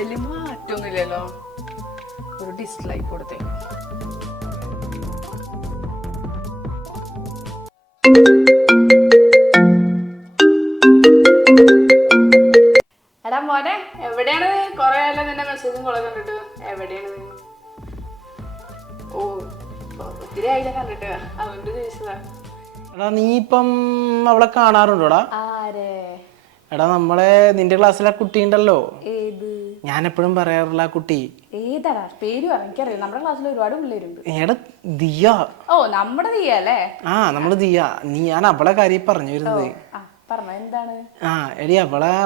വലിയ മാറ്റൊന്നുമില്ലല്ലോ. ഒരു ഡിസ്ലൈക്ക് കൊടുത്തേക്കും. എടാ മോനെ, എവിടെയാണ്? കൊറേ ആയല്ലോ നിന്റെ മെസ്സേജും കോളൊക്കെ കണ്ടിട്ട്. എവിടെയാണ്? ഓ, ഒത്തിരി ആയില്ല കണ്ടിട്ട്, അതുകൊണ്ട് ചോദിച്ചതാ. എടാ നീ ഇപ്പം അവളെ കാണാറുണ്ടോടാ? ആരെ? എടാ നമ്മളെ നിന്റെ ക്ലാസ്സിലെ കുട്ടി ഉണ്ടല്ലോ. ഏത്? ഞാൻ എപ്പോഴും പറയാറുള്ള ആ കുട്ടി. ഏതാടാ? പേര് പറ, എനിക്കറിയാം. നമ്മുടെ ക്ലാസ്സിൽ ഒരുപാട് പിള്ളേരുണ്ട്. എടാ ദിയ. ഓ, നമ്മുടെ ദിയ അല്ലേ? ആ, നമ്മള് ദിയ. ഞാൻ അവളെ കാര്യം പറഞ്ഞു വരുന്നത്. പറഞ്ഞ എന്താണ്? എടി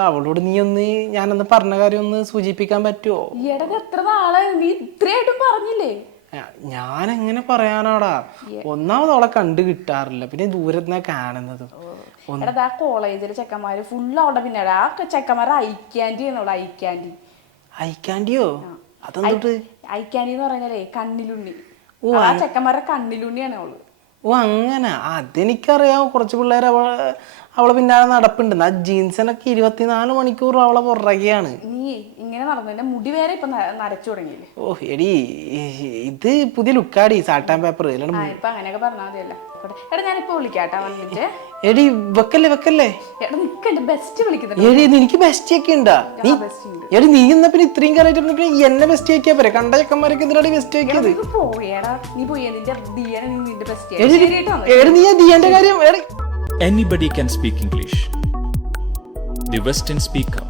അവളോട് നീ ഞാനൊന്ന് പറഞ്ഞ കാര്യം ഒന്ന് സൂചിപ്പിക്കാൻ പറ്റുമോ? ഈയിടെ എത്ര നാളെ നീ ഇത്രയായിട്ടും പറഞ്ഞില്ലേ? ഞാൻ എങ്ങനെ പറയാനാടാ? ഒന്നാമത് അവളെ കണ്ടു കിട്ടാറില്ല, പിന്നെ ദൂരത്തിനാ കാണുന്നത്. എടാ കോളേജിലെ ചെക്കന്മാര് ഫുള്ള് അവിടെ. പിന്നെ ആ ചെക്കന്മാരെ ഐക്യാൻഡി ആണ്. അവിടെ ഐക്യാൻഡി. ഐക്യാൻഡിയോ? ഐക്യാൻഡി എന്ന് പറഞ്ഞാലേ കണ്ണിലുണ്ണി. ആ ചെക്കന്മാരുടെ കണ്ണിലുണ്ണിയാണ് അവള്. ഓ അങ്ങനെ. അതെനിക്കറിയാം. കുറച്ച് പിള്ളേർ അവളെ പിന്നാലെ നടപ്പുണ്ട്. ആ ജീൻസിനൊക്കെ 24 മണിക്കൂർ അവളെ പുറകെയാണ്. നീ ഇങ്ങനെ നടന്നതിന്റെ മുടി വേറെ ഇപ്പൊ നരച്ചു തുടങ്ങിയില്ലേ? ഓ എടി, ഇത് പുതിയ ലുക്കാടി. സാട്ടാൻ പേപ്പർ ഇപ്പൊ അങ്ങനെയൊക്കെ പറഞ്ഞാൽ മതിയല്ലോ. എടാ ഞാനിപ്പോ വിളിക്കാട്ടാ വന്നിട്ട്. എടി വെക്കല്ലേ. എടാ നിക്കണ്ട്, ബെസ്റ്റ് വിളിക്കുന്നുണ്ട്. എടി എനിക്ക് ബെസ്റ്റ് ഒക്കെ ഉണ്ടാ? എടി നീ എന്നാ പിന്നെ ഇത്രയും കാലമായിട്ട് എന്നെ ബെസ്റ്റ് ആക്കിയാ പോരെ? കണ്ട ചെക്കന്മാരൊക്കെ എന്തിനാണ് ബെസ്റ്റ് ആക്കിയത്? പോയേടാ, നീ പോയി നിന്റെ ദിയനെ നിന്റെ ബെസ്റ്റ്. എടി നീ ദിയന്റെ കാര്യം. Anybody can speak English. The Western Speaker.